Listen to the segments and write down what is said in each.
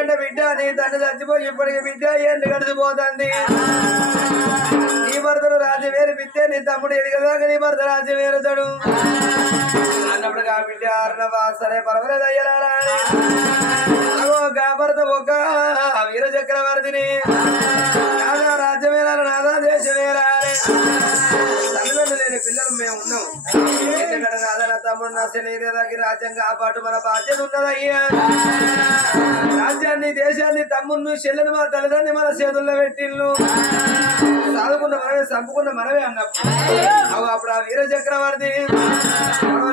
ఎందుకంటే బిడ్డ నీ తండ్రి చచ్చిపోయి ఇప్పటికి బిడ్డ ఏళ్ళు గడిచిపోతుంది నీ భర్తలు రాజ్యం వేరు బిడ్డే నీ తమ్ముడు ఎదిగదాకా నీ భర్త రాజ్యం వేరుతాడు అన్నప్పుడు కా బిడ్డ అర్ణవా సరే పర్వాలేదు అయ్యలారా ఒక భర్త ఒక వీర చక్రవర్తిని నాదా రాజ్యం వేరాలి నాదా దేశం వేరాలి తల్లిదండ్రులు లేని పిల్లలు మేము ఉన్నాం ఎందుకంటే నాదా నా తమ్ముడు నా శరీరానికి రాజ్యం కాపాటు మన బాధ్యత ఉన్నదయ్యా రాజ్యాన్ని దేశాన్ని తమ్ముడిని చెల్లెని మా తల్లిదండ్రులు మన చేతుల్లో పెట్టిళ్ళు సాదుకున్న మనమే చంపుకున్న మనమే అన్నప్పుడు అప్పుడు ఆ వీర చక్రవర్తి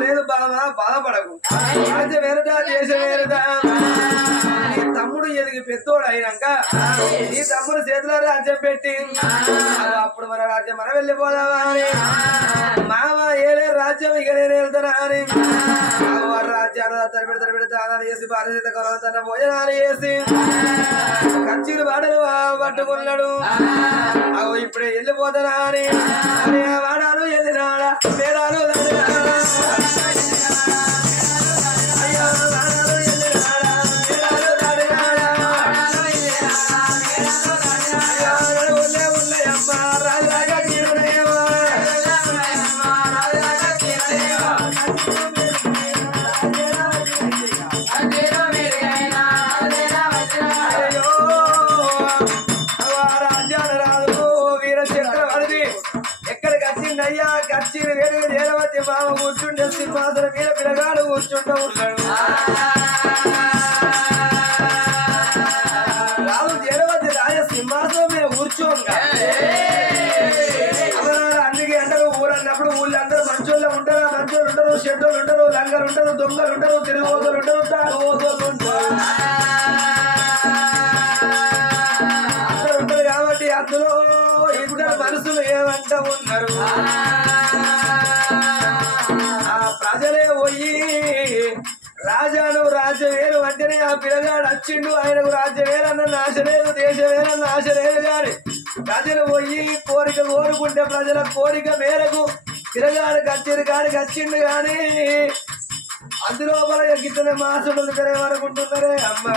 లేదు బామా బాధపడకు రాజ్యం వేరుదా దేశం వేరుదా నీ తమ్ముడు ఎదిగి పెద్దోడు అయినాక నీ తమ్ముడు చేతిలో రాజ్యం పెట్టి అప్పుడు మన రాజ్యం మనం వెళ్ళిపోదామా అని మామ ఏలే రాజ్యం ఇక నేను వెళ్తానా అని రాజ్యాలు తరబెడి దానాలు చేసి భారతీయ కలవతన్న భోజనాలు చేసి కచ్చిరు వాడలు పట్టుకున్నాడు అవు ఇప్పుడే వెళ్ళిపోతానా అని వాడాలు వెళ్ళినాడా వేడాలు అయ్యా కచ్చిని వేడుక దేవతి మామ కూర్చుంటే సింహాసనం మీద పిల్లగాడు కూర్చుంటూ ఉన్నాడు రాదు దేవతి రాజ సింహాసనం మీద కూర్చోంగా అందుకే అంటారు ఊరన్నప్పుడు ఊళ్ళో అందరూ మంచోళ్ళు ఉంటారు మంచోళ్ళు ఉంటారు షెడ్డోళ్ళు ఉంటారు లంగలు ఉంటారు దొంగలు ఉంటారు తిరుగుబోతులు ఉంటారు తాగుబోతులు ఉంటారు అందరు ఉంటారు కాబట్టి అందులో ఇద్దరు మనసులు ఏమంట ఉన్నారు ఆ ప్రజలే పోయి రాజాను రాజ్యవేలు అంటేనే ఆ పిల్లగాడు వచ్చిండు ఆయనకు రాజ్యవేలన్న ఆశ లేదు దేశవేలన్న ఆశ లేదు గాని ప్రజలు పోయి కోరిక కోరుకుంటే ప్రజల కోరిక మేరకు పిల్లగాడు కచ్చేరు కాడికి వచ్చిండు గాని అందులో గిట్టనే మాసులు అనుకుంటున్నారే అమ్మా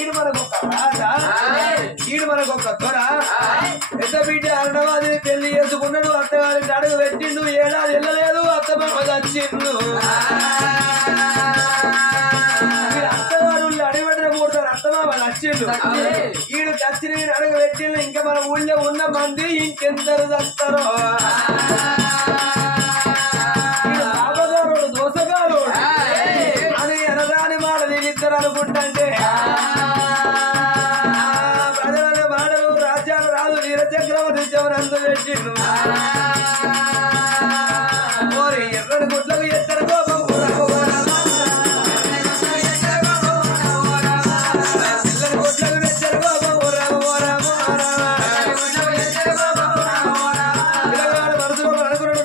ఈడు మనకు ఒక రాజా ఈడు మనకు ఒక దొర పెద్ద బిడ్డ అన్నవాదిని పెళ్లి చేసుకున్నాడు అత్తగారికి అడుగు పెట్టిండు ఏడాది వెళ్ళలేదు అత్తమామ వచ్చిండు అత్తగారు అడుగు పెట్టిన మూడుతారు అత్తమామ వచ్చిండు ఈడు కచ్చిన అడుగు పెట్టిండు ఇంకా మన ఊళ్ళో ఉన్న మంది ఇంకెందరు చస్తారో బాబగారు దోసగారు అని అనరాని మాట నేనిద్దరు అనుకుంటే ప్రజల మాటలు రాజ్యాలు రాదు వీర చక్రవర్తి చెవరంత పెట్టిండు ఎర్రని గుట్లకు ఎత్తర కోపం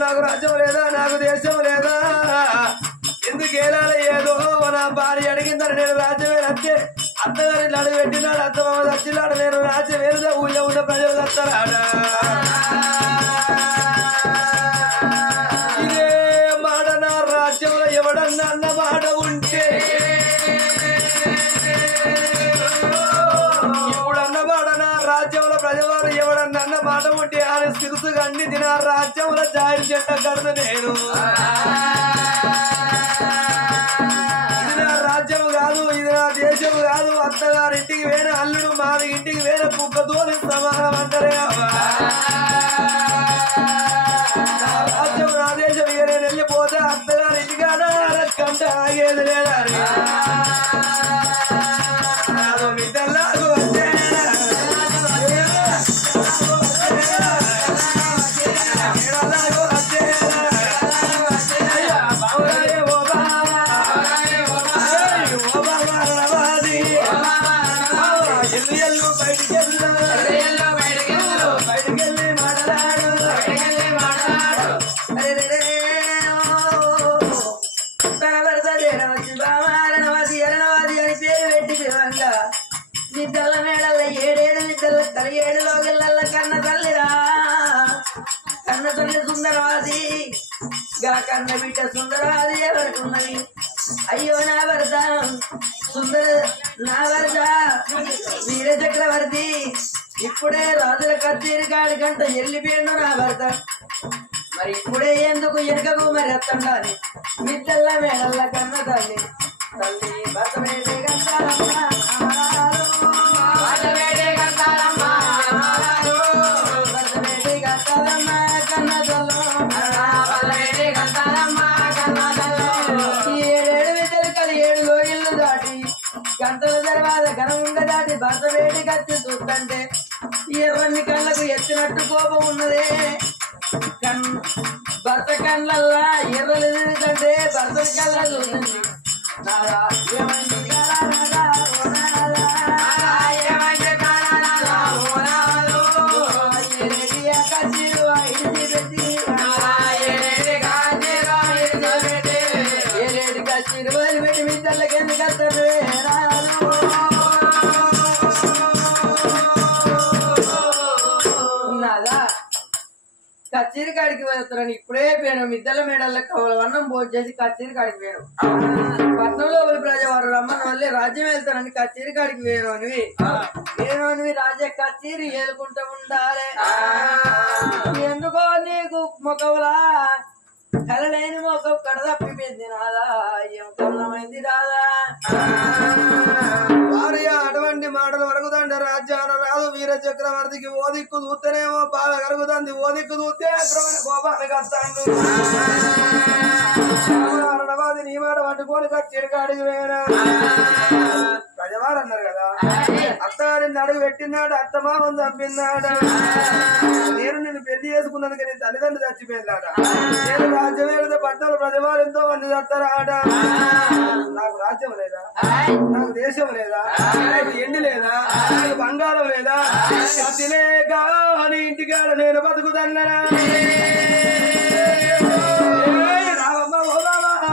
నాకు రాజ్యం లేదా నాకు దేశం లేదా ఎందుకు ఏలాలి ఏదో నా భార్య అడిగిందని నేను రాజ్యమే అంతే అత్తగారి అడుగు పెట్టినాడు అత్తమామ వచ్చినాడు నేను రాజ్యం వేరుగా ఊళ్ళో ఉన్న ప్రజలు వస్తారా ఇదే మాట నా రాజ్యంలో ఎవడన్నా అన్న మాట ఉంటే ఇప్పుడన్న మాట నా రాజ్యంలో ప్రజవారు ఎవడన్నా అన్న మాట ఉంటే ఆయన సిరుసుగా అన్ని దిన రాజ్యంలో జాయిన్ చెట్ట కడత నేను రాజ్యం కాదు ఇది నా దేశం కాదు అత్తగారింటికి వేరే అల్లుడు మాది ఇంటికి వేరే కుక్కతో సమానం అంటారే రాజ్యం నా దేశం ఇక నేను వెళ్ళిపోతే అత్తగారింటికి కంట ఆగేది లేదా బిడ్డలాగు వచ్చే నిద్దల మేడల్ల ఏడేడు నిద్దల తల ఏడులో గిళ్ళ కన్న తల్లిరా కన్న తల్లి సుందరవాది గా కన్న బిడ్డ సుందరవాది ఎవరికి ఉన్నది అయ్యో నా అంట వెళ్ళిపోయిండు నా భర్త మరి ఇప్పుడే ఎందుకు ఎనకకు మరి అత్తండాలి మిద్దల్ల మేడల్ల కన్న తల్లి తల్లి భర్త వేడే గంటాలమ్మ భర్త వేడే గంటాలమ్మ భర్త వేడే గంటాలమ్మ కన్న తల్లు భర్త వేడే గంటాలమ్మ కన్న తల్లు 7 విద్యలు కలి 7 లోగిళ్ళు దాటి గంటల తర్వాత ఘనముండ దాటి భర్త వేడి కత్తి చూస్తుంటే ఎర్రని కళ్ళకు ఎత్తినట్టు కోపం ఉన్నదే భర్త కళ్ళల్లా ఎర్రలు ఎందుకంటే భర్త కళ్ళలు పెట్టి మిద్దళ్ళకి ఎందుకు వస్తారు కచేరి కాడికి వెళ్తారని ఇప్పుడే పోయాను మిద్దల మేడల్లో కవలవన్నం భోజనం చేసి కచేరి కాడికి పోయాను పట్నంలో ప్రజవారు రమ్మని వల్లే రాజ్యం వెళ్తారని కచేరి కాడికి వేరు అనివి రాజ్య కచేరి ఏలుకుంటూ ఉండాలి ఎందుకో నీకు మొక్కవులా కలలేని మొక్క కడ తప్పిపోయింది నాదా ఏం కలమైంది రాదా భార్య అటువంటి మాటలు వరకుదండ రాజ్యాల రాదు వీర చక్రవర్తికి ఓ దిక్కు చూస్తేనేమో బాధ కలుగుతుంది ఓ దిక్కు చూస్తే అక్రమణ కోపాన్ని కస్తాడు అరణవాది నీ మాట పట్టుకొని కచ్చేడు కాడికి వేరా ప్రజవారు అన్నారు కదా అత్తగారిని అడుగు పెట్టినాడు అత్తమామని చంపినాడు నేను నిన్ను పెళ్లి చేసుకున్నాను కానీ తల్లిదండ్రులు చచ్చిపోయిందాడ నేను రాజ్యం వెళితే పట్టణంలో ప్రజవారు ఎంతో మంది చస్తారాట నాకు రాజ్యం లేదా నాకు దేశం లేదా నాకు ఎండి లేదా నాకు బంగారం లేదా లేక అని ఇంటికాడ నేను బతుకుదన్నరా రావమ్మ ఓ రావా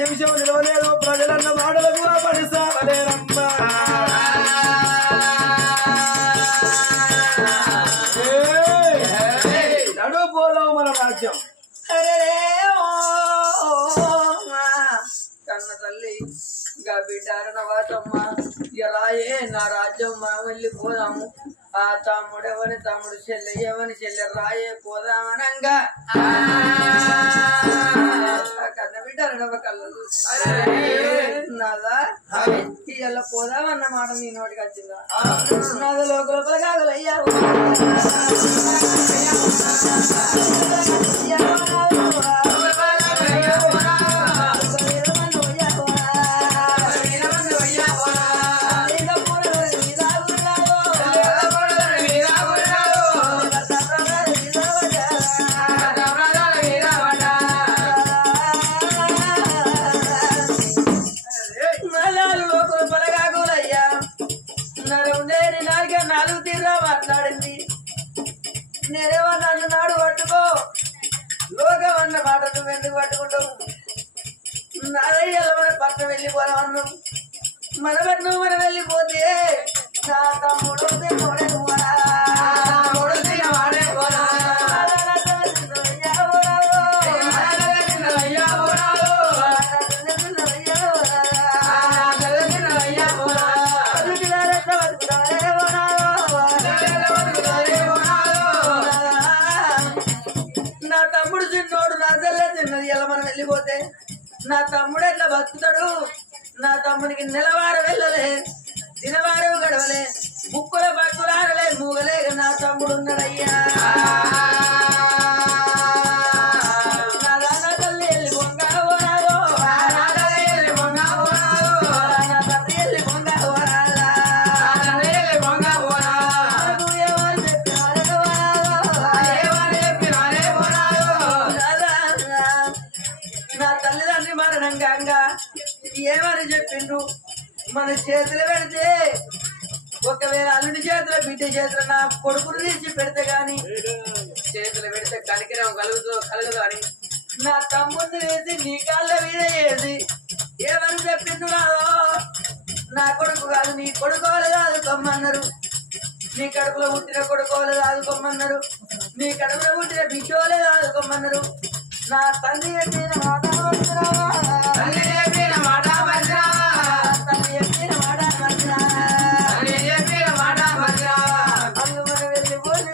నిమిషం నిలవలేదు ప్రజలన్న మాటలకు పడిస్తావలేనమ్మా నడు పోదాం మన రాజ్యం కన్న తల్లి ఇంకా బిడ్డారన వాటమ్మ ఎలాయే నా రాజ్యం మనం వెళ్ళిపోదాము ఆ తమ్ముడెవని తమ్ముడు చెల్లెయ్యవని చెల్లె రాయే పోదామనంగా కన్న బిడ్డారనవ కళ్ళ నాదా ఇలా పోదామన్నమాట నీ నోటికి వచ్చిందా నాద లోపల కాదులయ్యా నాలుగు తీర్రా మాట్లాడింది నేనేమో నన్ను నాడు పట్టుకో లోకం అన్న మాట నువ్వు ఎందుకు పట్టుకుంటావు నాదయ్య మన పక్క వెళ్ళిపోదామన్ను మనం వెళ్ళిపోతే నా తమ్ముడు నా తమ్ముడు చిన్నోడు నా చెల్లె చిన్నది ఎలా మనం వెళ్ళిపోతే నా తమ్ముడు ఎట్లా బతుకుతాడు నా తమ్ముడికి నెలవారు వెళ్ళలే దినవారు గడవలే ముక్కుల పట్టురారలే మూగలే నా తమ్ముడు ఉన్నాడయ్యా నా తల్లి వెళ్ళి పొంగవరాలో నా తండ్రి వెళ్ళి పొంగవరాలా నా తల్లిదండ్రి మరణంగా ఏమని చెప్పిండ్రు మన చేతులు పెడితే ఒకవేళ అల్లుడి చేతుల బిడ్డ చేతుల నా కొడుకును తీసి పెడితే గాని చేతులు పెడితే కనికిరం కలగదు అని నా తమ్ముడిని వేసి నీ కాళ్ళ మీద వేసి ఏమని చెప్పిండు నాదో నా కొడుకు కాదు నీ కొడుకోవాలి కాదు కమ్మన్నారు నీ కడుపులో పుట్టిన కొడుకోలే ఆదుకోమన్నాడు, నీ కడుపులో పుట్టిన బిడ్డోలే ఆదుకోమన్నాడు. నా తల్లి చెప్పిన మాట తల్లి చెప్పిన మాట మంచిరా, తల్లి చెప్పిన మాట మంచిరా, తల్లి చెప్పిన మాట మంచిరా. అల్లు మన వెళ్ళిపోయి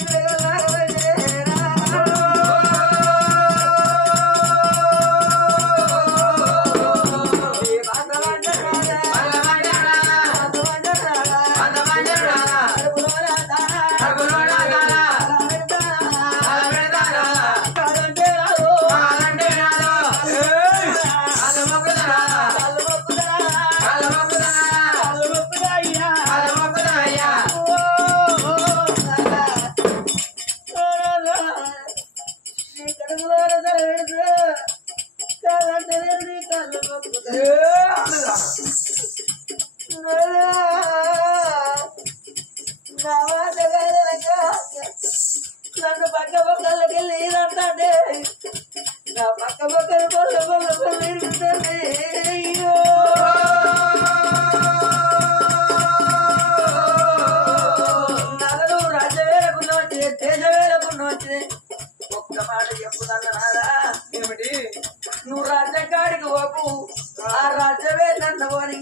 నన్ను పక్క పక్కలకి వెళ్ళి ఇదంటే నా పక్క పక్కన పొల్ల పొల్ల పొల్ల ఇరుగుతుంది. నగలు రాజ్య వేలకున్న వచ్చింది, దేశ వేలకున్న వచ్చింది. ఒక్క మాట చెప్పుదన్న నాదా, ఏమిటి? నువ్వు రాజ్యం కాడికి పోకు, ఆ రాజ్యమే నన్నవని,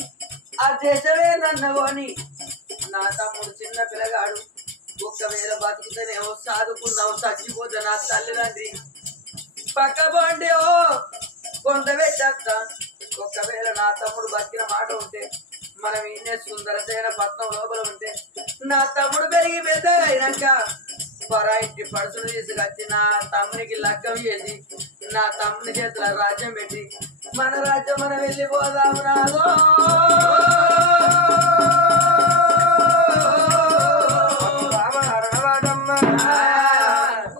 ఆ దేశమే నన్నవని. నా తమ్ముడు చిన్న పిల్లగాడు, ఒక్కవేళ బతుకుతానేమో సాదుకున్నావు, చచ్చిపోతే నా తల్లిదండ్రి పక్క బాండి కొంత పెట్టేస్తా. ఒక్కవేళ నా తమ్ముడు బతికిన మాట ఉంటే, మనం ఈయన సుందరసేన పట్నం లోపల ఉంటే, నా తమ్ముడు పెరిగి పెద్ద అయినాక పరాయింటి పడుసులు తీసుకొచ్చి నా తమ్మునికి లగ్గం చేసి నా తమ్ముని చేతుల రాజ్యం పెట్టి మన రాజ్యం మనం వెళ్ళిపోదాము. నాదో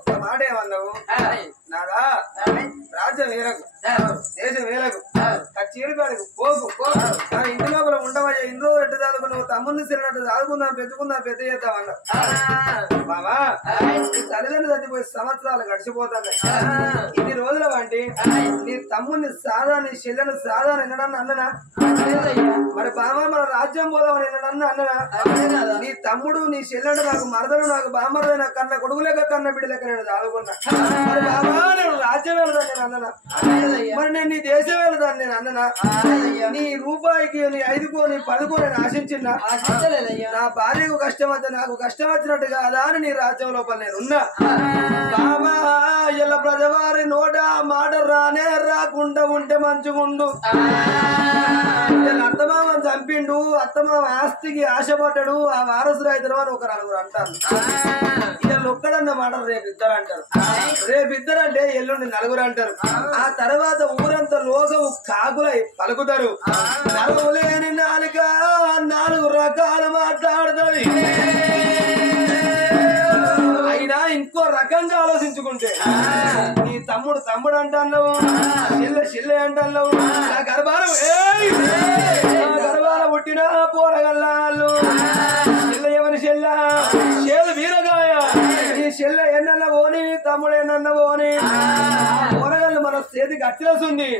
ఒక మాట ఏమన్నావు నాదా? రాజ్యం వేలకు, దేశం వేలకు, చీరుకాడికి పోకు. నా ఇంటి లోపల ఉండవయ్యా, ఇంట్లో ఎట్టు చదువుకు, నువ్వు తమ్ముడిని తిరిగినట్టు చదువుకుందాం, పెంచుకుందాం, పెద్ద చేద్దాం అన్నా. బాబా తల్లిదండ్రులు చచ్చిపోయి సంవత్సరాలు గడిచిపోతాయి. ఇన్ని రోజుల వంటి నీ తమ్ముడిని సాదా, నీ చెల్లెని సాదా ఎన్నడన్నా అన్ననా? మరి బామ్మ మన రాజ్యం పోదామని ఎన్నడన్నా అన్ననా? నీ తమ్ముడు నీ చెల్లెడు నాకు మరదలు, నాకు బామ్మరు, నాకు కన్న కొడుకు లెక్క కన్న బిడ్డ లెక్క నేను చదువుకున్నా. మరి బాబా నేను రాజ్యం వెళ్దాను నేను అన్ననా? మరి నేను నీ దేశం వెళ్దాను నేను అన్ననా? నీ రూపాయికి నీ 5కో నీ 10కో నేను ఆశించినా? నా భార్యకు కష్టం వద్ద నాకు కష్టం వచ్చినట్టు కాదా అని నీ రాజ్యం లోపల నేను ఉన్నా. బాబా ఇలా ప్రజవారి నోట మాట రానే రాకుండా ఉంటే మంచిగుండు. అత్తమామని చంపిండు, అత్తమామ ఆస్తికి ఆశపడ్డాడు, ఆ వారసు రైతులు అని ఒకరు నలుగురు అంటారు. వీళ్ళు ఒక్కడన్న మాట రేపిద్దరు అంటారు, రేపిద్దరంటే ఎల్లుండి నలుగురు అంటారు. ఆ తర్వాత ఊరంతా లోకము కాకులై పలుకుతారు. నలుగులేని నాలుక 4 రకాలు మాట్లాడుతుంది. అయినా ఇంకో రకంగా ఆలోచించుకుంటే నీ తమ్ముడు తమ్ముడు అంటున్నావు, చెల్లె అంటున్నావు. నా గర్భాన పుట్టిన పోరగల్లాళ్ళు చెల్ల ఎవరి చెల్ల చేదు వీరగాయ. నీ చెల్ల ఎన్నన్న పోని, నీ తమ్ముడు ఎన్నన్న పోని, పోరగల్లు మన చేతికి అచ్చేస్తుంది.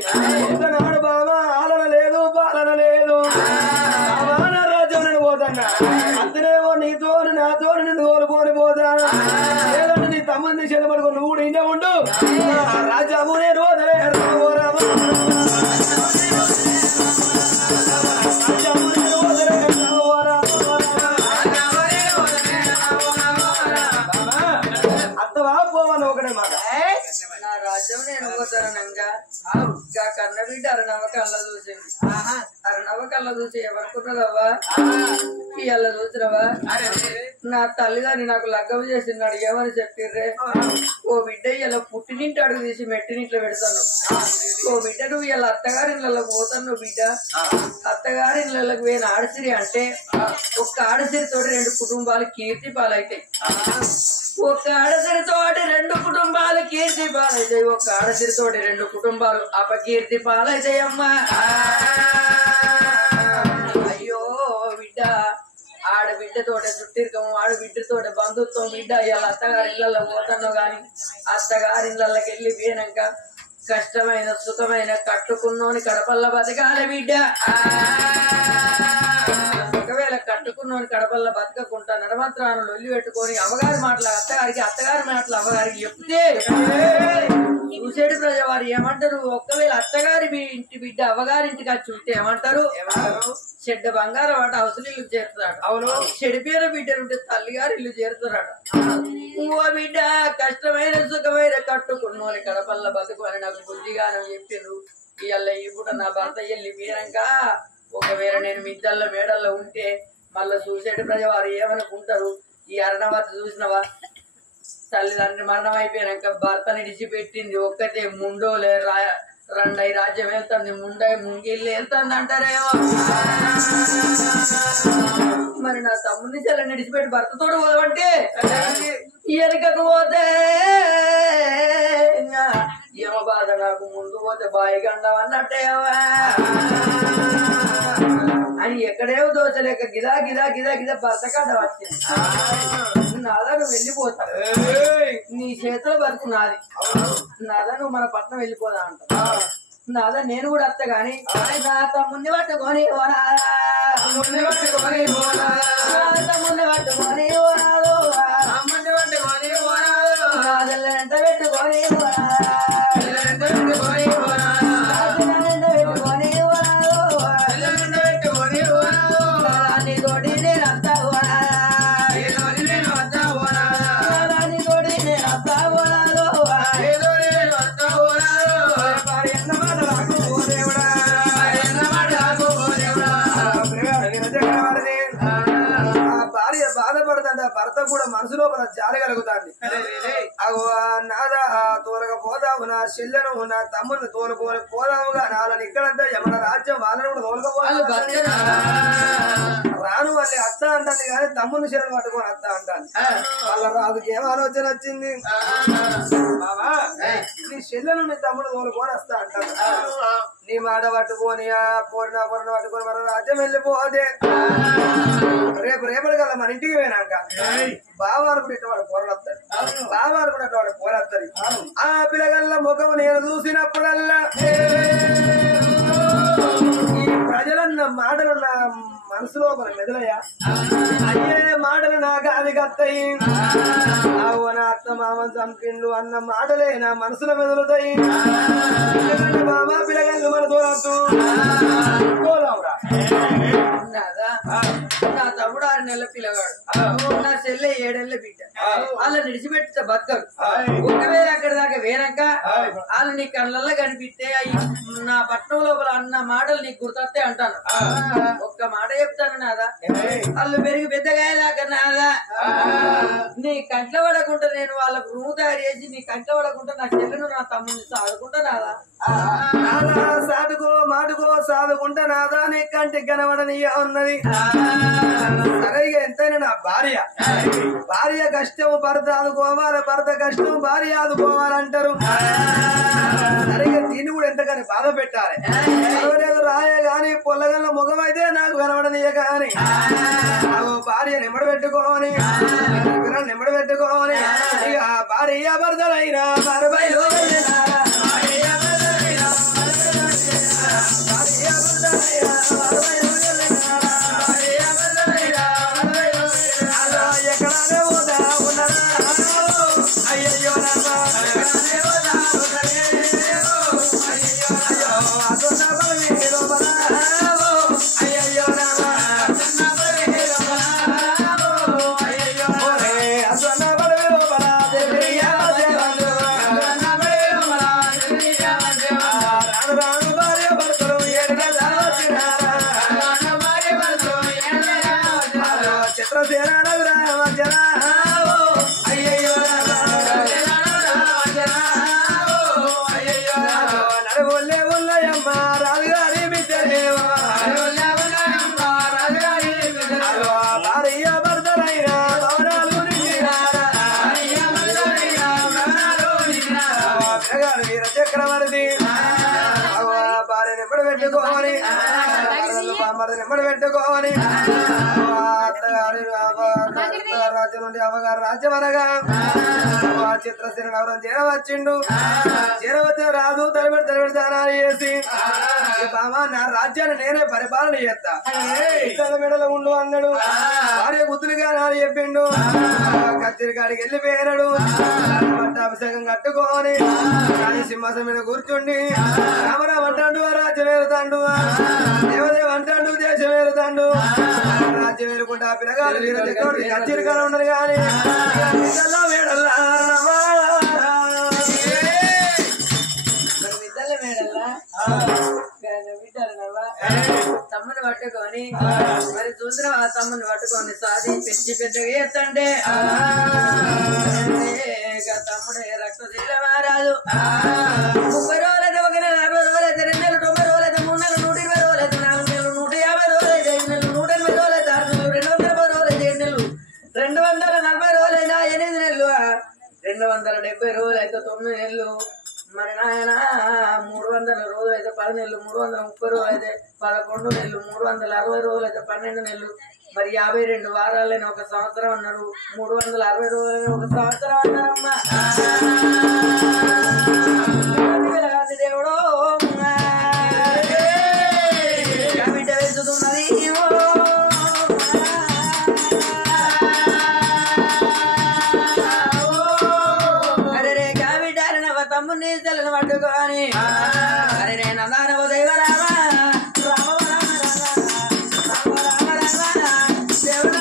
ఒకనాడు బాబా ఆలన లేదు, పాలన లేదు. బాబా రాజ్యం నేను పోతాను, అతనేమో నీతో నాతో నిన్ను కోలుకొని పోతాను. లేదంటే నీ తమ్ముడిని చెల్లబడుకొని నువ్వు కూడా ఇంటే ఉండు. రాజ్యము నేను వదలే అత్తవా పోవని ఒకటే మాట. నా రాజ్యం నేను పోతానంగా కన్న బిడ్డ అరనవ్వ కళ్ళ చూసింది. అరనవ్వ కళ్ళ చూసి ఏమనుకున్నదవ్వా, ఇళ్ళ చూసినవా? నా తల్లిదాన్ని నాకు లగ్గం చేసినాడు, ఏమని చెప్పిర్రే? ఓ బిడ్డ ఇలా పుట్టినింటి అడుగు తీసి మెట్టినింట్లో పెడతాను. ఓ బిడ్డ నువ్వు ఇలా అత్తగారిళ్ళకి పోతాను బిడ్డ. అత్తగారిళ్ళకి పోయిన ఆడసిరి అంటే ఒక్క ఆడసిరితో 2 కుటుంబాలు కీర్తి పాలైతాయి. ఒక్క ఆడసిరితోటి 2 కుటుంబాలు కీర్తి పాలైతాయి. ఒక్క ఆడసిరితోటి 2 కుటుంబాలు అపకీర్తి పాలైతాయి. అమ్మా అయ్యో బిడ్డ, ఆడబిడ్డతోటి చుట్టిరికము, ఆడబిడ్డతోటి బంధుత్వం. బిడ్డ ఇలా అత్తగారి ఇళ్లలో పోతున్నావు గాని అత్తగారిళ్ళకి వెళ్ళి పోయినాక కష్టమైన సుఖమైన కట్టుకున్నోని కడపల్ల బతకాలి బిడ్డ. ఒకవేళ కట్టుకున్నోని కడపల్ల బతకకుండా నడమంత్రాలను లొల్లి పెట్టుకొని అమ్మగారి మాటలు అత్తగారికి అత్తగారి మాటలు అమ్మగారికి చెప్తే చూసేడు ప్రజవారు ఏమంటారు? ఒక్కవేళ అత్తగారి ఇంటి బిడ్డ అవ్వగారింటికి వచ్చి ఉంటే ఏమంటారు? చెడ్డ బంగారం వాట అవసరం ఇల్లు చేరుతాడు. అవును, చెడిపోయిన బిడ్డలుంటే తల్లిగారు ఇల్లు చేరుతారట. ఓ బిడ్డ కష్టమైన సుఖమైన కట్టుకున్నోని కడపల్ల బతుకు అని నాకు బుద్ధిగానం చెప్పిండ్రు. ఇవాళ ఇప్పుడు నా భర్త వెళ్ళిపోయాక ఒకవేళ నేను మిద్దల్లో మేడల్లో ఉంటే మళ్ళా చూసేటి ప్రజవారు ఏమనుకుంటారు? ఈ అరణవత చూసినవా? తల్లిదండ్రి మరణం అయిపోయాక భర్తని విడిచిపెట్టింది ఒక్కతే ముండోలే రెండై రాజ్యం వెళ్తుంది, ముంగిల్లు వెళ్తుంది అంటారేమో. మరి నా తమ్ముడిని చెల్లని విడిచిపెట్టి భర్తతోడు పోదామంటే వెనకకు పోతే ఏమో బాధ, నాకు ముందు పోతే బాయి గండం అన్నట్టే అని ఎక్కడేమో దోచలేక గిదా గిదా గిదా గిదా భర్తకాడ వచ్చింది. నాదా నువ్వు వెళ్ళిపోతా, నీ చేతిలో బతుకు నాది, నాదా నువ్వు మన పట్నం వెళ్ళిపోదా అంట. నాదా నేను కూడా వస్తా గాని నా తమ్ముడిని పట్టుకొని తమ్ముడిని పట్టుకొని ఎంత పెట్టుకొని భర్త కూడా మనసు లోపల జాలి కలుగుతాంది. నాదా తోలక పోదాము, నా చెల్లెను నా తమ్ముడిని తోలుకోని పోదాముగా, నాలని ఇక్కడంతా యమన రాజ్యం వాళ్ళని కూడా తోలుకపోవాలి రాను వాళ్ళని అత్త అంటాను కానీ తమ్ముడిని చెల్లెను పట్టుకొని అత్త అంటాను. వాళ్ళ రాజుకి ఏం ఆలోచన వచ్చింది? బాబా నీ చెల్లెను నీ తమ్ముడు తోలుకొని వస్తా అంటాను. నీ మాట పట్టుకొని పూర్ణ పట్టుకొని మన రాజ్యం వెళ్ళిపోతే రేపటి కల్లా మన ఇంటికి పోయినాక బావారు కూడా ఇట్టవాడు పోరాడతాడు, బావారు కూడా ఇట్టవాడు పోరాడతాడు. ఆ పిల్లగల్ల ముఖం నేను చూసినప్పుడల్లా ఈ ప్రజలన్న మాటలు నా మనసులో మన మెదలయ్యా, అయ్యే మాటలు నాకు అది కత్తాయి. నా అత్త మామ చంపిండు అన్న మాటలే నా మనసులో మెదులుతాయి. బాబా పిల్లగల్లు మన తోలద్దు పోదావురా. నా తమ్ముడు 6 నెలల పిల్లగాడు, నా చెల్లె 7 ఏళ్ల బిడ్డ. వాళ్ళని విడిచిపెట్టితే బతకరు. ఒకవేళ అక్కడి దాకా వేనాక వాళ్ళు నీ కళ్ళల్లో కనిపిస్తే నా పట్నం లోపల అన్న మాటలు నీకు గుర్తొస్తే అంటాను. ఒక్క మాట చెప్తాను నాదా, వాళ్ళు పెరిగి పెద్దగా దాకా నాదా నీ కంట్లో పడకుండా నేను వాళ్ళకు రూము తయారు చేసి నీ కంట్లో పడకుండా నా చెల్లెను నా తమ్ముడిని సాదుకుంటా నాదా. సాదుకో మాటుకో సాదుకుంటా నాదా, నీ కంటికి కనబడని ఉన్నది. సరిగా ఎంతైనా నా భార్య కష్టం భర్త ఆదుకోవాలి, భర్త కష్టం భార్య ఆదుకోవాలంటారు. సరిగా దీన్ని కూడా ఎంతగాని బాధ పెట్టాలి. లేదు రాయే గాని పొల్లగల్ల ముఖం అయితే నాకు కనబడనియ గాని భార్య నిమ్మడి పెట్టుకోని నిమ్మడి పెట్టుకోని ఇక భార్య భర్తలైనా ఎక్కడానే పోదా ఉన్నారా అయ్యయ్యో చక్రవర్తి భార్య నిమ్మడి పెట్టుకోని నిమ్మడి పెట్టుకోని రాజ్యం నుండి అమ్మగారు రాజ్యం అనగా చిత్రసేన ఎవరైనా చేరవచ్చిండు. చేరవచ్చిన రాదు తలబెడి దానాలు చేసి బామా నా రాజ్యాన్ని నేనే పరిపాలన చేస్తా ఇతర మెడలో ఉండు అన్నాడు భార్య బుద్ధులుగా నాడు చెప్పిండు కచ్చేరి కాడికి వెళ్ళిపోయినాడు అభిషేకం కట్టుకొని సింహాసం మీద కూర్చుండి రామరామ అంటాడు రాజ్యం వేరుతాండు దేవదేవ అంటాడు దేశం వేరుతాండు రాజ్యం వేరుకుంటా పిల్లగాడు వీర చక్రవర్తి కచ్చేరి కాడ ఉండరు కానీ తమ్ముని పట్టుకొని మరి చూసిన ఆ తమ్ముని పట్టుకొని సాధి పెంచి పెద్దగా ఎత్తండే తమ్ముడే రక్తశీల మహారాజు 30 రోజులైతే 1 నెల 40 రోజులైతే 2 నెలలు 90 రోజులైతే 3 నెలలు 120 రోజులైతే 4 నెలలు 150 రోజులైతే 5 నెలలు 180 రోజులైతే 6 నెలలు 230 రోజులైతే 7 నెలలు 240 రోజులైతే 8 నెలలు 270 రోజులైతే 9 నెలలు మరి నాయన 300 రోజులైతే 10 నెలలు 330 రోజులైతే 11 నెలలు 360 రోజులైతే 12 నెలలు మరి 52 వారాలైన 1 సంవత్సరం అన్నారు 360 రోజులైన 1 సంవత్సరం అన్నారమ్మా దేవుడు కమిట వేస్తున్నది తమ్ముని తెల్లని పట్టుకొని అరే నేను అన్నాను దైవ రామ రామ రామ రామ రామ దేవుడు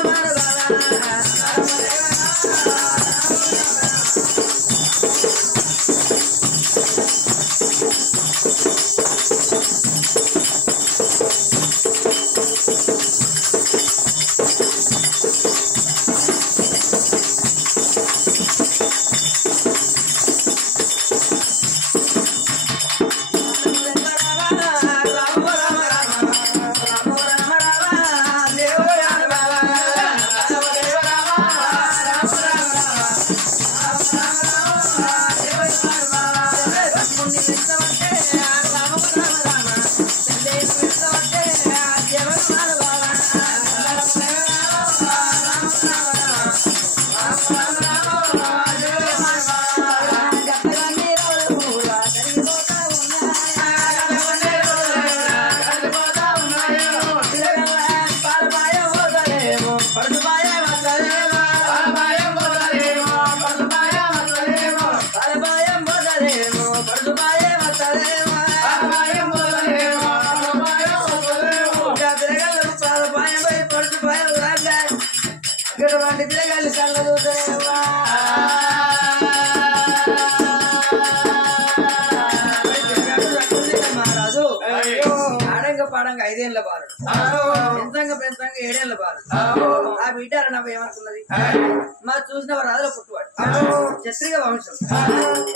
పాడంగా 5 ఏళ్ల బాలుడు పెంచంగా 7 ఏళ్ల బాలుడు ఆ బిడ్డ నవ్వు ఏమనుకున్నది మా చూసిన రాజుల పుట్టువాడు క్షత్రియ వంశం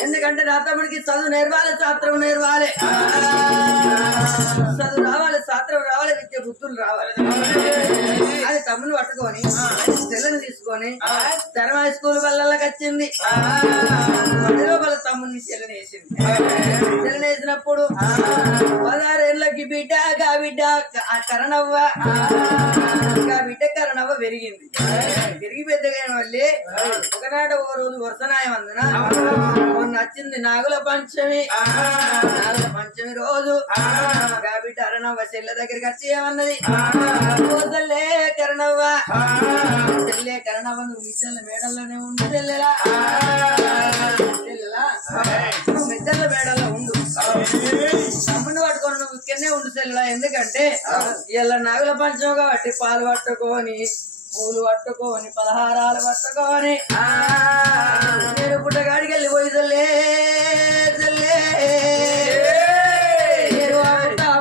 ఎందుకంటే నా తమ్ముడికి చదువు నేర్వాలి శాస్త్రం నేర్వాలి చదువు రావాలి శాస్త్రం రావాలి విద్య బుద్ధులు రావాలి అది తమ్ముని పట్టుకొని తెల్లని తీసుకొని ధర్మాయ స్కూల్ వల్లకి వచ్చింది లోపల తమ్ముడిని చెల్లనేసింది చెల్లనేసినప్పుడు 16 ఏళ్ళకి బిడ్డ బిడ్డ కరణవ్వ బిడ్డ కరణవ్వ పెరిగింది పెరిగి పెద్దగా మళ్ళీ ఒకనాట ఒక రోజు వర్షనాయం అందున నచ్చింది నాగుల పంచమి రోజు బిడ్డ అరణవ్వ చెల్లె దగ్గరికి వచ్చి ఏమన్నది చెల్లే కరణవ్వ చెల్లె కరణవ్వ నువ్వు మిద్దెల మేడల్లోనే ఉండు చెల్లెలా నువ్వు మిద్దెల మేడల్లో ఉండు తమ్ముని పట్టుకొని నువ్వు ఇక్కడనే ఉండు చెల్లెలా ఎందుకంటే ఇలా నాగుల పంచం కాబట్టి పాలు పట్టుకొని పూలు పట్టుకొని పలహారాలు పట్టుకొని నేను పుట్టగాడికి వెళ్ళిపోయి చెల్లే చెల్లే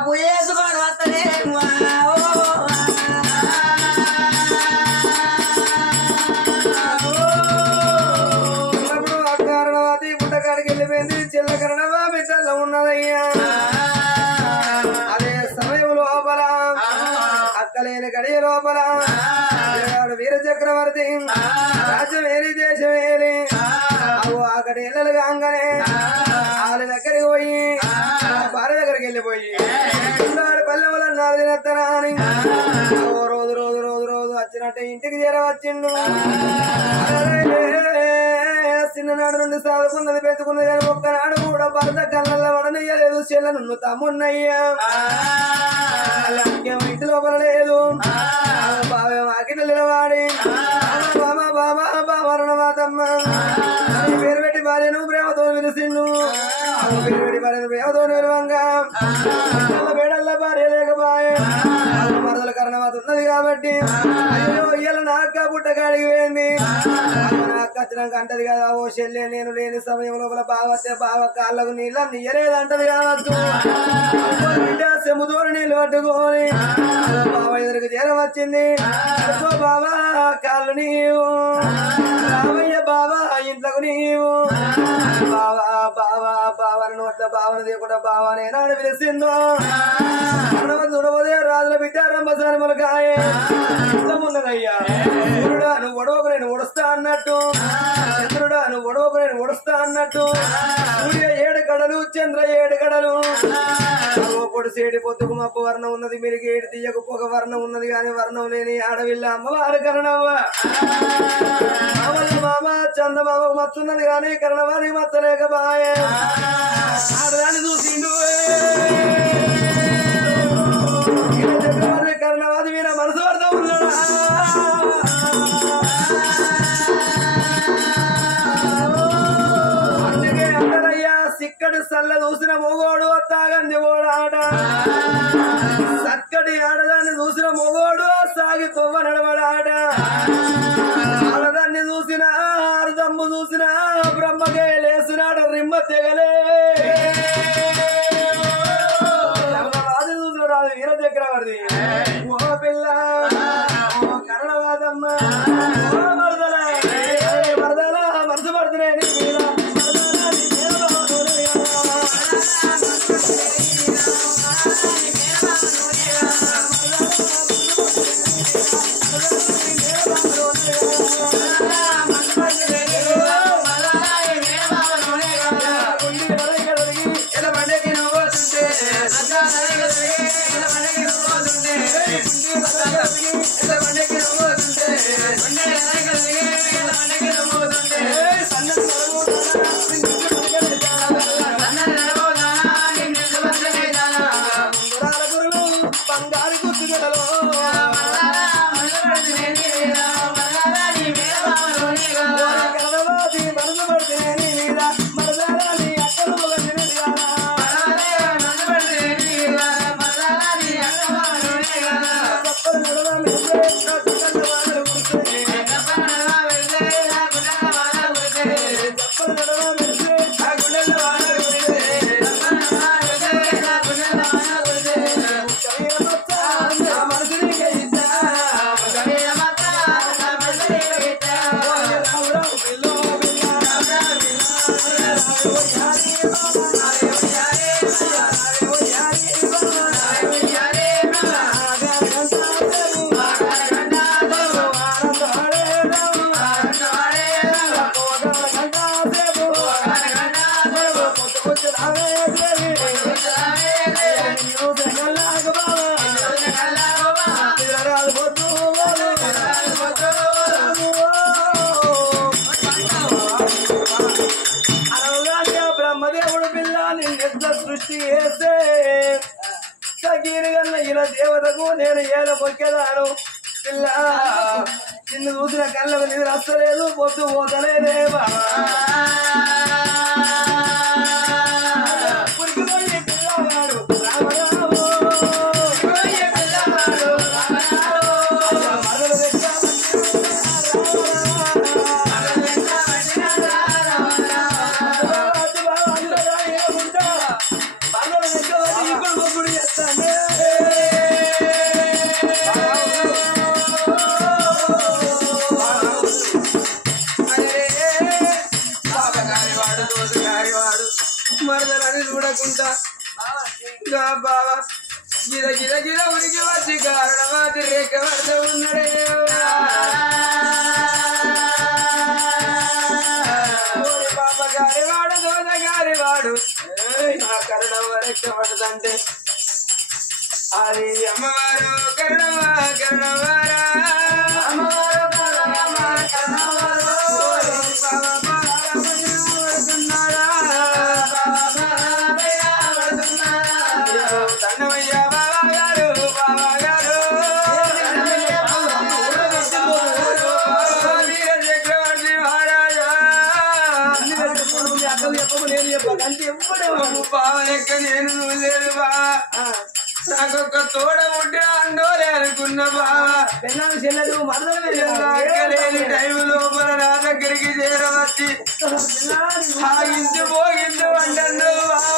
పోయేసుకొని వస్తనే పుట్టగాడికి వెళ్ళిపోయింది చిల్లకరణవా బిడ్డల్లో ఉన్నదయ్యా అదే సమయం లోపల అక్కలేని గడియ లోపల వీర చక్రవర్తి రాజ్యం ఏరి దేశం ఏరి అవు అక్కడ ఇళ్ళలు కాగానే వాళ్ళ దగ్గరికి పోయి భార్య దగ్గరికి వెళ్ళిపోయి పల్లెముల తినత్తనా అని రోజు రోజు రోజు రోజు వచ్చినట్టే ఇంటికి చేరవచ్చిండు చిన్ననాడు నుండి సాదుకున్నది పెట్టుకున్నది కానీ ఒక్కనాడు కూడా భర్త కళ్ళల్లో వడనయ్యలేదు చెల్ల నున్ను తమ్మున్నయ్యా ఇంటి లోపల లేదు బాబా వాకిట నిలవాడి బాబా బాబా బాబరణమాతమ్మ పేరు పెట్టి భార్యను ప్రేమతో విలిసిండు పేరు పెట్టి భార్యను ప్రేమతో విలువంగా వేడల్ల భార్య లేకపోయే మరదల కరణమాత ఉన్నది కాబట్టి అయ్యో ఇయ్యాల నాక పుట్టగాడికి పోయింది నాకు వచ్చినాక అంటది కదా ఓ చెల్లె నేను లేని సమయం లోపల బావస్తే బావ కాళ్ళకు నీళ్ళ నీయలేదంటది కావచ్చు సెముదోరు నీళ్ళు పట్టుకొని బావ ఎదురుకు చేరం వచ్చింది బాబా కాళ్ళు నీవు రామయ్య బాబా ఇంట్లోకు నీవు బావా బావా బావని నోట్ల బావన దేకుండా బావానే నాడు పిలిచిందో చూడబోదే రాజుల బిడ్డ రంభసాని మొలకాయ ఇష్టమున్నదయ్యా సూర్యుడా నువ్వు ఒడవకు నేను ఒడుస్తా అన్నట్టు చంద్రుడా నువ్వు ఒడవకు నేను ఒడుస్తా అన్నట్టు సూర్య 7 గడలు చంద్ర 7 గడలు పొడి సేడి పొద్దుకు మప్పు వర్ణం ఉన్నది మిరిగి ఏడు తీయకు పొగ వర్ణం ఉన్నది కాని వర్ణం లేని ఆడవిల్ల అమ్మవారు కరణవ్వ మామ చందమామకు మచ్చున్నది కాని కరణవారికి మచ్చలేకపాయే ఆడదాన్ని చూసిండు కరణవాది మీద మనసు పడతా ఉన్నాడు అందుకే అంటారయ్యా సిక్కడి సల్ల చూసిన మొగోడు తాగంది ఓడాట చక్కటి ఆడదాన్ని చూసిన మొగోడు సాగి తొవ్వ నడవడాట ఆడదాన్ని చూసిన అర్ధమ్ము చూసిన బ్రహ్మకే లేసినాడు రిమ్మ తెగలే రాజు చూసిన రాజు వీర చక్రవర్తి ఓ పిల్ల ఓ కరణవాదమ్మ ఓ మరదల మరదల మనసు పడుతున్నాయి నీ మీద బంగారు గుర్తుగడలో మనసు పడితే నీ మీద మరదాని అక్కలు బ్రహ్మదేవుడు పిల్ల నిన్న సృష్టి చేస్తే సగీరుగన్న ఇలా దేవతకు నేను ఏల మొక్కేదాను పిల్ల నిన్ను చూసిన కళ్ళకు నిద్ర వస్తలేదు పొద్దు పోతలేదేవా పురికిపోయి పిల్లవాడు రామరాము మరదలని చూడకుండా బాబా గిర గిర గిర ఉడికి వచ్చి కారణవాది రేఖ పడుతూ ఉన్నాడే పాప గారి వాడు దోజ గారి వాడు నా కరణవ రేఖ పడుతుంటే అది అమ్మవారు కరణవా కరణవారా అమ్మవారు కరణవారు దండమయ్యా బాబా గారు బాబా గారు వీర చక్రవర్తి మహారాజా బావలెక్క నేను చూడలేదు బావా నాకొక్క తోడ ఉంటే అండోలే అనుకున్న బావా చెల్లెలు లేని టైం లోపల నా దగ్గరికి చేరవచ్చి సాగించు పోగించు అంటన్ను బావా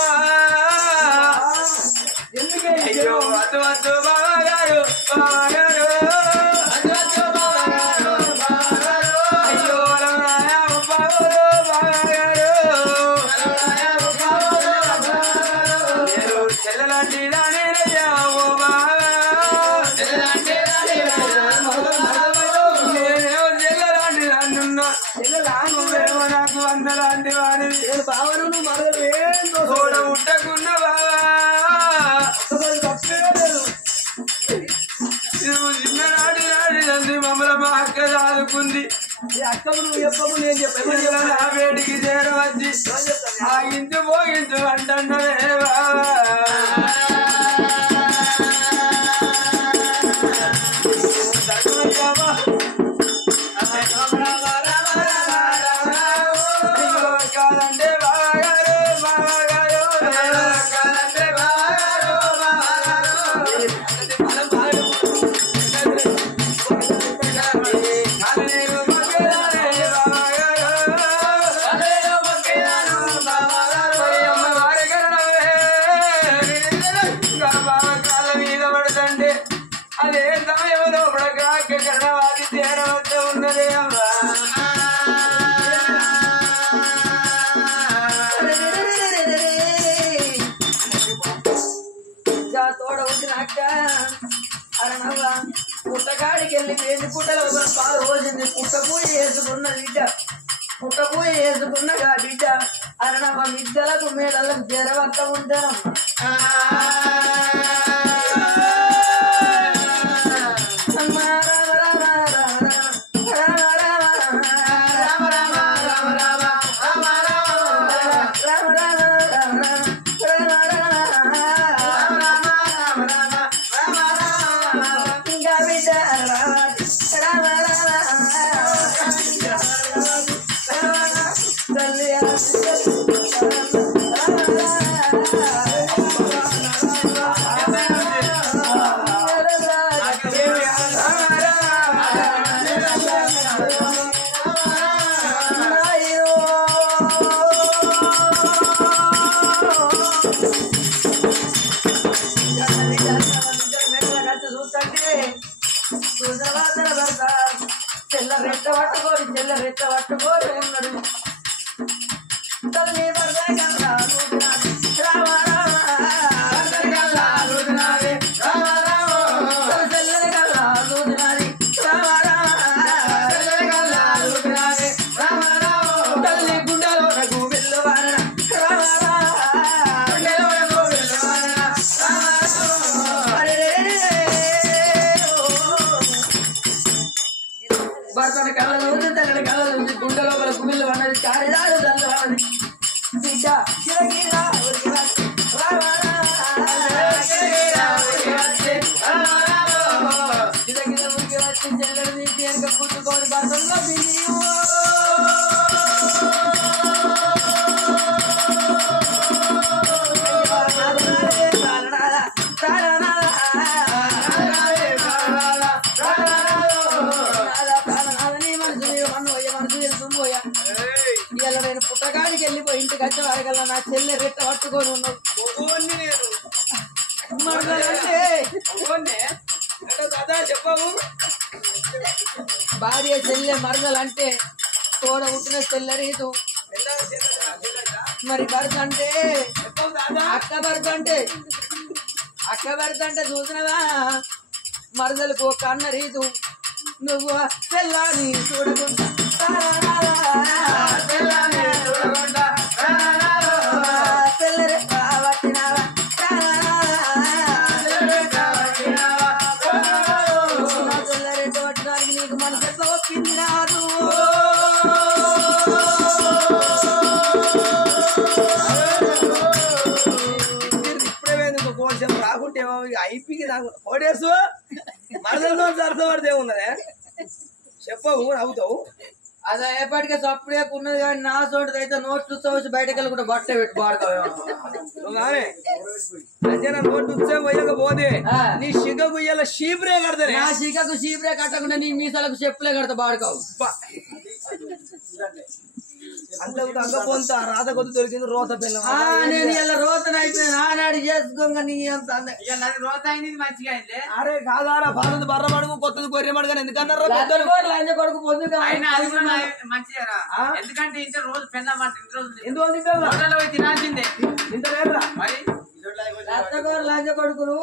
అయ్యో వద్దు వద్దు బావా గారు బావా గారు అయ్యో బావా గారు నేను చెల్లలాంటి రాణిరయ్యా ఓ బావా నేనేమో చెల్లలాంటి రానున్నా నువ్వేమో నాకు అందలాంటి వాడి బావను మరదలు ఏం తోడ ఉట్టకున్న బావా నువ్వు చిన్ననాటి నాడి తండ్రి మమ్మల్ని మా అక్క చదువుకుంది అక్కము నువ్వు చెప్పము నేను చెప్పాను నా వేడికి చేరవచ్చి ఆగించు పోగించు అంటున్నవే బావా కాదంటే బావా గారు బావా గారు కాదంటే బావా గారు బావా గారు కాలనీరు మొక్కేదానే బావా గారు కాలనీరు మొక్కేదాను బావా గారు అమ్మ వారి కరణవే బావా కాళ్ళ మీద పడుతుంటే అదే సమయంలో పడక కరణవాది చేరవద్ద ఉన్నదే అమ్మా తోడ ఉంటే అక్క అరనవ్వ పుట్టకాడికి వెళ్ళి 2 పుట్టలు పాలు రోజుంది పుట్టపూయ వేసుకున్న బిడ్డ పుట్టపూయ వేసుకున్నగా బిడ్డ అరనవ్వ మిద్దలకు మేడలకు జరవత్త ఉంటారమ్మా రెట్ట పట్టుకోరు ఉన్నాడు తల్లి భర్తను కళ్ళ ఉంది తల్లిని కళ్ళ ఉంది గుండె లోపల గుమిళ్ళు అన్నది కారిదారు దల్లవాడి బిడ్డ చిరగిరా చిరగిర ఉరికి వచ్చి చెల్లెడు నీటి వెనుక పుట్టుకొని భర్తల్లో బియ్యం ఇలా నేను పుట్టకాడికి వెళ్ళిపోయి ఇంటికి వచ్చే వారికల్లా నా చెల్లె రెట్ట పట్టుకొని ఉన్నావు భార్య చెల్లె మరదలంటే తోడ పుట్టిన చెల్లె రీతు మరి భర్త అంటే అక్క భర్త అంటే చూసినవా మరదలకు ఒక అన్న రీతు నువ్వు తెల్లాని చూడకుండా తెల్లరే పట్టినావా తెల్లరెట్టు పట్టడానికి నీకు మనసు ఎట్లా ఒప్పింది రాదు ఇప్పుడే కోశ విషయం రాకుంటే ఏమో ఐపీకి నాకు ఓడేసు మరదలతో సరసపడితే ఉన్నదే చెప్పవు నవ్వుతావు అదే ఎప్పటికే సప్పుడే ఉన్నది కానీ నా చోటు అయితే నోట్లు చూసి బయటకు వెళ్ళి కూడా బట్ట పెట్టి నోటు పోయకపోతే నీ సిగకు ఇయ్యాల షీపురే కడతారు నా సిగకు షీపురే కట్టకుండా నీ మీసాలకు చెప్పులే కడతా బాడుకోవు అంత అంగపోంత రాత కొద్ది దొరికింది రోత పిల్ల నేను ఇలా రోతను అయిపోయాను ఆనాడు చేసుకోగా నీ అంత రోత అయింది మంచిగా అయింది అరే కాదారా పాలది బర్ర మడుగు కొత్తది గొర్రె మడుగు ఎందుకన్నారు లంజ కొడుకు పొద్దుగా మంచిగా ఎందుకంటే ఇంత రోజు పెళ్ళమంటే ఇంత రోజు ఎందుకు తినాల్సిందే ఇంత లేదురా మరి రత్తగోరు లంజ కొడుకులు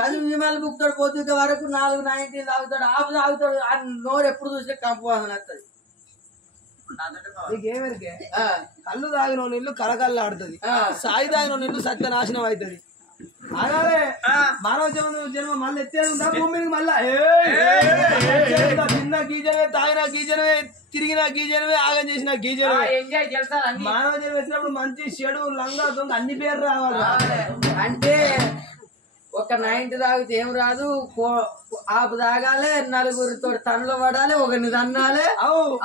10 నిమిషాలు బుక్తాడు పొద్దుగా వరకు 4-19 తాగుతాడు ఆపు తాగుతాడు ఆ నోరు ఎప్పుడు చూస్తే కంపు వాసన వస్తుంది నీకేమరికే కళ్ళు తాగిన నీళ్లు కలకల్లాడుతుంది సాయి తాగిన నీళ్లు సత్యనాశనం అవుతుంది అలాగే మానవ జన్మ మళ్ళీ ఎత్తేది ఉందా భూమికి మళ్ళా తిన్న గీజనమే తాగిన గీజనమే తిరిగిన గీజనమే ఆగం చేసిన గీజనమే ఎంజాయ్ చేస్తారు మానవ జన్మ వచ్చినప్పుడు మంచి చెడు లంగా దొంగ అన్ని పేరు రావాలి అంటే ఒక 90 తాగితే ఏం రాదు ఆపు తాగాలి 4గురితో తనలో పడాలి ఒకరిని తన్నాలి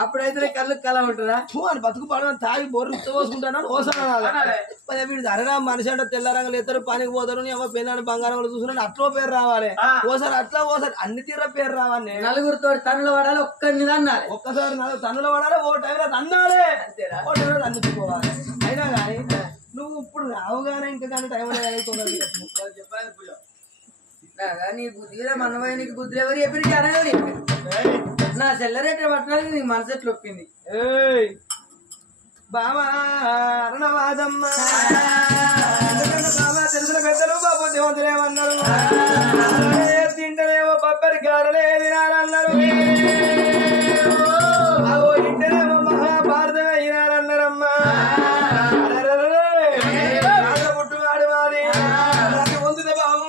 అప్పుడైతే కళ్ళు కల ఉంటుందా అని బతుకు పడని తాగి బొర్రు పోసుకుంటాను ఓసారి వీడు అరగా మనిషి అంటే తెల్లరంగులు ఎత్తారు పనికి పోతారు నీ అమ్మ పెళ్ళని బంగారం చూస్తున్నాను అట్లా పేరు రావాలి ఓసారి అట్లా ఓసారి అన్ని తీర పేరు రావాలి 4గురితో తనలో పడాలి ఒక్కరిని తన్నాలి ఒక్కసారి తనులో పడాలి ఓ టైంలో తన్నాలి ఓ టైంలో అన్నిపోవాలి అయినా కానీ నువ్వు ఇప్పుడు రావుగానే ఇంకా కానీ టైం నీ బుద్ధిగా మనవై నీకు బుద్ధి ఎవరు చెప్పి అనగాని నా సెల్లరేటర్ పట్టడానికి నీకు మనసు ఎట్లా ఒప్పింది బామా అరణవాదమ్మ బాబా తెలిసిన పెద్దలు బాబు దేవంతులేమన్నారు తింటనేమో బొబ్బరి గారలే తినాలన్నారు ఇంటనేమో మహాభారతమే అయినారన్నారమ్మా పుట్టువాడు మాది పొందుతే బాబు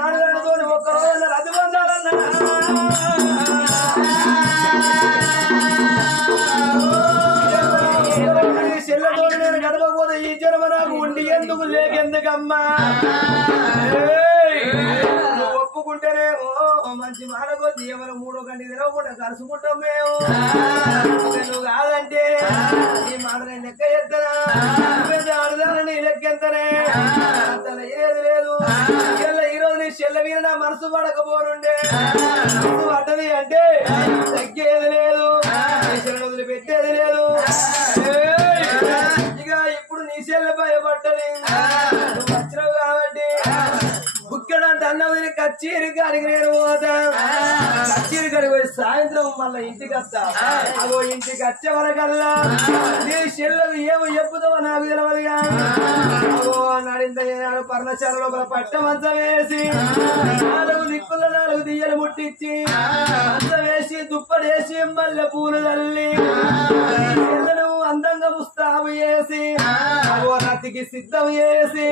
ఆడదానితో ఒక్క రోజు రద్దు పొందాలన్నా చెల్లెతో నేను గడపకపోతే ఈ జన్మ నాకు ఉండి ఎందుకు లేకెందుకమ్మా నువ్వు ఒప్పుకుంటేనేమో మంచి మాట కొద్ది ఎవరు 3 గంటలు తెరవకుండా కలుసుకుంటాం మేము నువ్వు కాదంటే ఈ మాట నేను లెక్క ఎత్తనా ఆడదానని లెక్కెంతనే అంతలో ఏది లేదు ఈ రోజు నీ చెల్ల మీద నా మనసు పడకపోనుండే పడ్డది అంటే తగ్గేది లేదు చెల్లెలు వదిలిపెట్టేది లేదు ఇక ఇప్పుడు నీ చెల్ల భయపడ్డది నువ్వు వచ్చినావు కాబట్టి ఇక్కడ అన్నది కచ్చేరి కాడికి నేను పోతా కచ్చేరి కాడికి పోయి సాయంత్రం మళ్ళీ ఇంటికి వస్తా అగో ఇంటికి వచ్చే వరకల్లా నీ చెల్లెలు ఏమో చెప్పుతావో నాకు తెలియదుగా అగో నాడు పర్ణశాల లోపల పట్ట మంచం వేసి 4 దిక్కుల 4 దియ్యలు ముట్టించి మంచం వేసి దుప్పడేసి మల్లె పూలు తల్లి చెల్లెలు అందంగా ముస్తాబు చేసి అగో రతికి సిద్ధం చేసి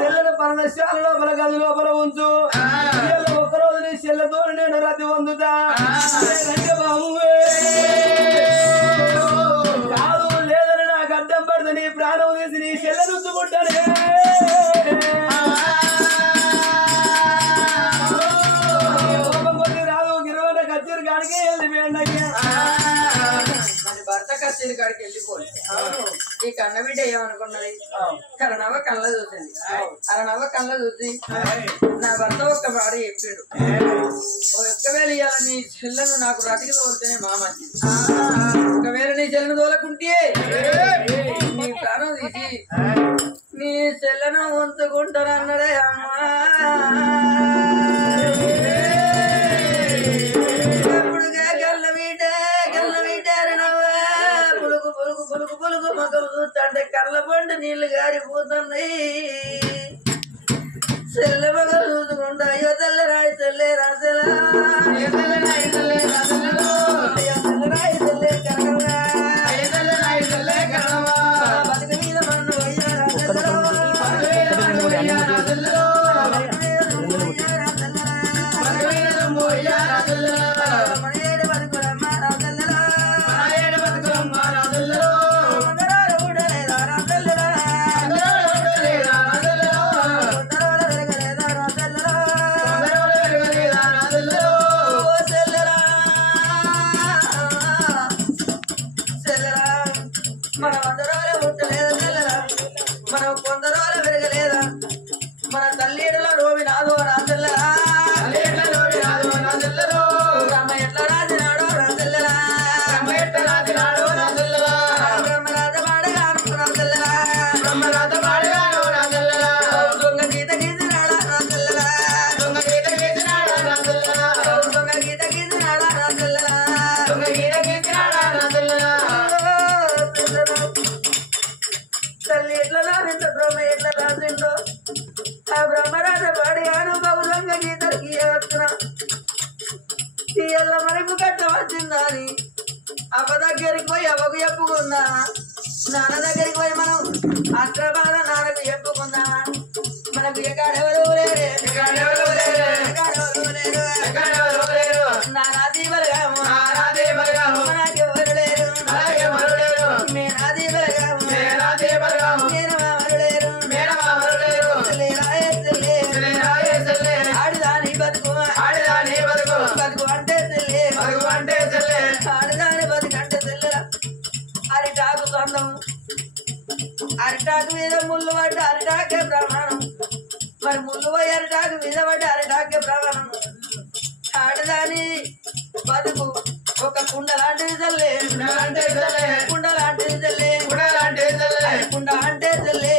చెల్లెలు పర్ణశాల లోపల గది లోపల ఉంచు ఒకరోజు నీ చెల్లెతో నేను రతి పొందుతా కాదు లేదని నాకు అడ్డం పడితే నీ ప్రాణం తీసి నీ చెల్లె ఉంచుకుంటానే రాదు గిరవంట కచ్చేరి కాడికి వెళ్ళిపోయండి భర్త కచ్చేరి కాడికి వెళ్ళిపోయి ఈ కన్న బిడ్డ ఏమనుకున్నది కరణవ కళ్ళ చూసింది అరణవ కళ్ళ చూసి నా భర్త ఒక్క మాట చెప్పాడు ఒక్కవేళ ఇవాళ నీ చెల్లెను నాకు రతికి తోలితేనే మా మంచిది ఒకవేళ నీ చెల్లెను తోలకుంటే నీ ప్రాణం తీసి నీ చెల్లెను ఉంచుకుంటానన్నాడే అమ్మా పులుగు మగలు చూస్తుంటే కళ్ళ పండు నీళ్లు గారిపోతున్నాయి చెల్ల మగలు చూసుకుంటా అయ్యో తెల్లరాయి తెల్లే రాజలా తెల్లరాయి తెల్లే కరగరా బతుక మీద మన్ను మనం కొందరు పెరగలేదా మన తల్లిలో రోమి నాదో రాజల్ల రామ ఎట్లా రాజనాడో రాజల్ల బ్రహ్మరాజ పాడగాను రాజల్ల దొంగ గీత గీసినాడా రాజల్ల దొంగ గీత గీసినాడా రాజల్ల తల్లి ఎట్లా రాసిందో బ్రహ్మ ఎట్లా రాసిందో ఆ బ్రహ్మరాజ పాడగాను బహుళంగా గీతలు గీయవచ్చున తీయల్ల మరుపు కట్ట వచ్చిందా అని అవ్వ దగ్గరికి పోయి అవ్వకు చెప్పుకుందా నాన్న దగ్గరికి పోయి మనం అక్రమాల నాన్నకు చెప్పుకుందా మనకు ఎక్కడెవరు లేరు నానా దీపలుగాము నాకెవరు లేరు మేనాదీపలుగాము నేను మామరు లేరు ఆడిదాని బతుకు బతుకు అంటే తెల్లే ఆడిదాని బతుకు అంటే తెల్లరా అరిటాకు సొంతం అరిటాకు మీద ముళ్ళు పడ్డ అరిటాకే ప్రమాణం మరి ముళ్ళు పోయి అరిటాకు మీద పడ్డ అరిటాకే ప్రమాణం ఆడదాని బతుకు ఒక కుండ లాంటిది చల్లే కుండ లాంటిది చల్లే కుండ అంటే చల్లే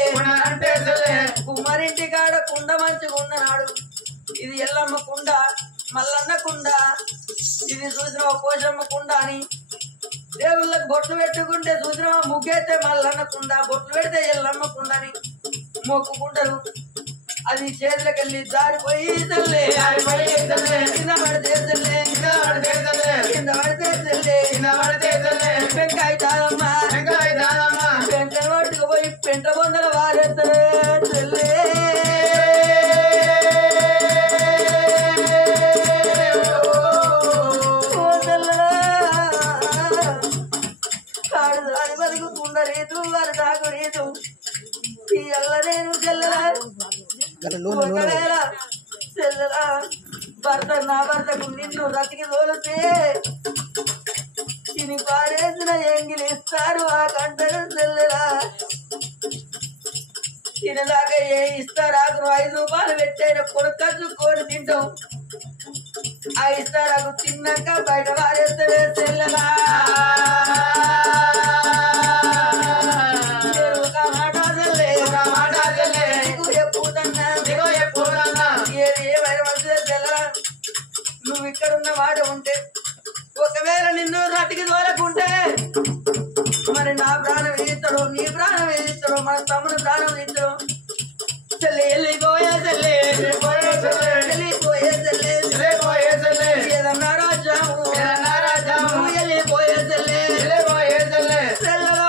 కుమారింటి కాడ కుండ మంచిగా ఉన్ననాడు ఇది ఎల్లమ్మ కుండ మల్లన్న కుండ ఇది చూసిన పోషమ్మ కుండ అని దేవుళ్ళకి బొట్లు పెట్టుకుంటే చూసిన ముగ్గైతే మల్లన్న కుండ బొట్లు పెడితే ఎల్లమ్మ కుండ అని మొక్కుకుంటారు అది చేతులకు వెళ్ళి జారిపోయి తల్లే కింద పడితే తల్లే కింద పడితే తల్లే పెంకాయ తాదమ్మా పెంటను పట్టుకుపోయి పెంట బొందల వారేస్తారు తల్లే ఆడుదాని బతుకుతుండ రీతు వారి తాగు రీతు ఈ అల్లరేను చెల్లరా ఒకవేళ చెల్లరా భర్త నా భర్తకు నిన్ను రతికి తోలితే ఇది పారేసిన ఎంగిలి ఇస్తారు ఆ కంటను చెల్లరా తినదాకా ఏ ఇస్తారాకు 5 రూపాయలు పెట్టైన కొడుకచ్చు కోడి తింటాం ఆ ఇస్తారాకు తిన్నాక బయట వారేస్తే చెల్లరా నువ్వు ఇక్కడున్న వాడు ఉంటే ఒకవేళ నిన్ను రటికి తోలకుంటే మరి నా ప్రాణం ఇస్తాడు నీ ప్రాణం ఇస్తాడు మన తమ్ముడు ప్రాణం ఇస్తాడు చెల్లి వెళ్ళిపోయే చెల్లి ఏదన్నా రాజ్యాము వెళ్ళిపోయే చెల్లి చెల్లలో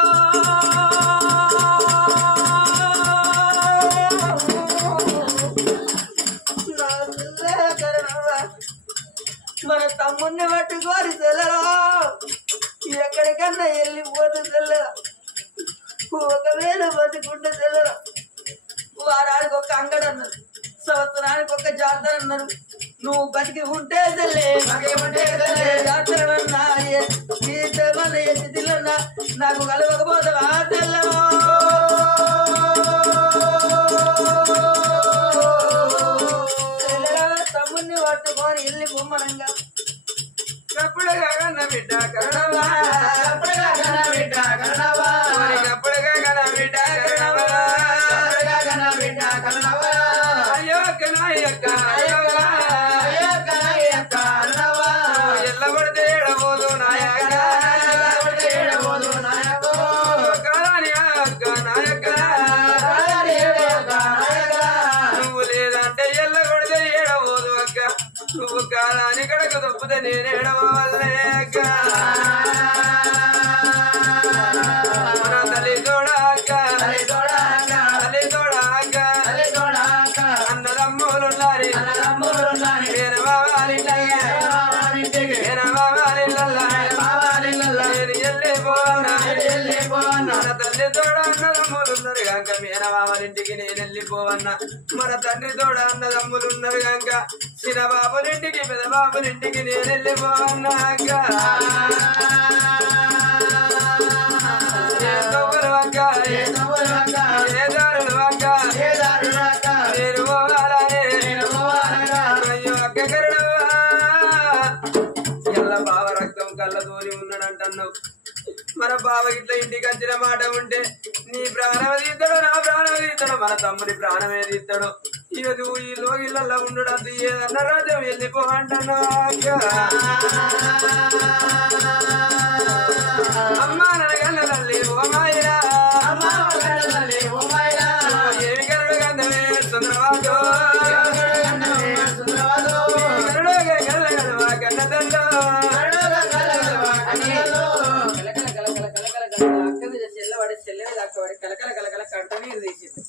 మన తమ్ముడిని పట్టుకోరి తెల్లరా ఎక్కడికన్నా వెళ్ళిపోతే తెల్లరా ఒకవేళ బతుకుంటే తెల్లరా వారానికి ఒక అంగడి అన్నారు సంవత్సరానికి ఒక జాతర అన్నారు నువ్వు బతికి ఉంటే తెల్లే జాతర అన్నా ఎత్తి తిల్లన్నా నాకు కలవకపోతావా తెల్లవా తమ్ముడిని పట్టుకొని వెళ్ళి బొమ్మనంగా కప్పుడుగా కన్న బిడ్డ కరణవా కప్పుడుగా కన్న బిడ్డ కరణవా కప్పుడుగా కన్న బిడ్డ కరణవా అయ్యో కనాయక్క ఎల్లబడితే ఏడబోదు నాయక కాని అక్క నాయక నువ్వు లేదంటే ఎల్ల కొడితే ఏడబోదు అక్క నువ్వు కాలాని కడక తప్పితే నేనేడవల్లే అక్క మన తల్లి తోడ అక్క అన్నదమ్ములున్నారు తల్లి తోడ అన్నదమ్ములున్నారు కాక మేనబాబులింటికి నేను వెళ్ళిపోవన్నా మన తండ్రి తోడ అన్నదమ్ములున్నారు కాక చిన్న బాబులింటికి పెద్ద బాబులింటికి నేను వెళ్ళిపోవన్నా అక్క ఏ తవ్వులు అక్క ఏ దారులు మన బావ ఇట్లా ఇంటికి వచ్చిన మాట ఉంటే నీ ప్రాణం తీస్తాడు, నా ప్రాణం తీస్తాడు, మన తమ్ముడి ప్రాణమే తీస్తాడు. ఇక నువ్వు ఈ లోగిళ్ళల్లో ఉండడు అది ఏదన్న రాజ్యం వెళ్ళిపోవంటున్నా అమ్మా నన్ను తల్లి ఓ మాయరా ఏమి కరుడు గంధమే సుందరవాదో గన్న తండ్రి అక్క మీద చెల్లవాడి చెల్లె అక్క వాడి కలకల కలకల కంట నీరు తీసింది.